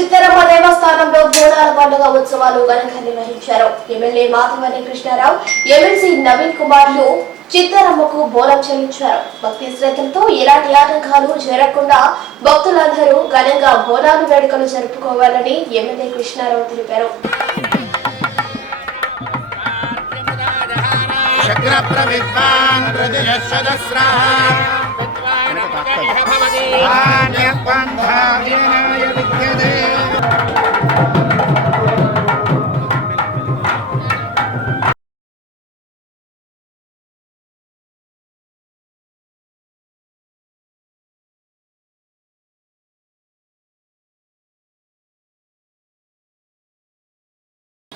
చిత్తరమ్మ దేవస్థానంలో బోనాల పండుగ ఉత్సవాలు ఘనంగా నిర్వహించారు. ఎమ్మెల్యే మాధవని కృష్ణారావు, ఎమ్మెల్సీ నవీన్ కుమార్లు చిత్తరమ్మకు బోనం చెల్లించారు. భక్తి శ్రద్ధలతో ఎలాంటి ఆటంకాలు జరగకుండా భక్తులందరూ ఘనంగా బోనాలు వేడుకలు జరుపుకోవాలని ఎమ్మెల్యే కృష్ణారావు తెలిపారు.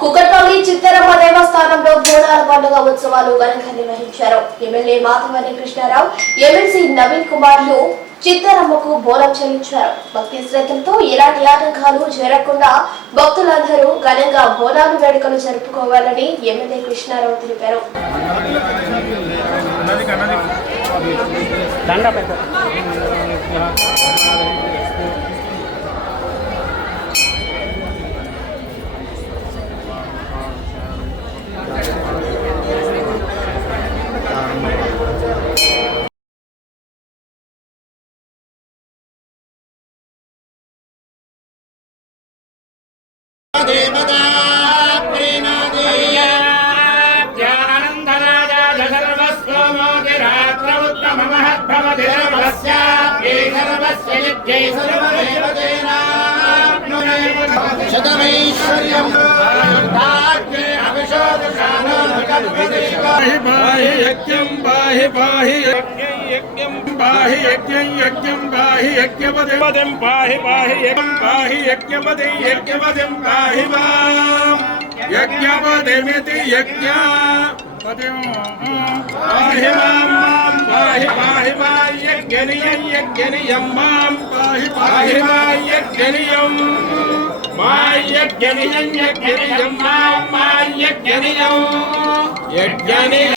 కుకట్పల్లి చిత్తరమ్మ దేవస్థానంలో బోనాల పండుగ ఉత్సవాలు ఘనంగా నిర్వహించారు. ఎమ్మెల్యే మాధవని కృష్ణారావు, ఎమ్మెల్సీ నవీన్ కుమార్లు చిత్తరమ్మకు బోనం చెల్లించారు. భక్తి శ్రద్ధలతో ఎలాంటి ఆటంకాలు జరగకుండా భక్తులందరూ ఘనంగా బోనాలు వేడుకలు జరుపుకోవాలని ఎమ్మెల్యే కృష్ణారావు తెలిపారు.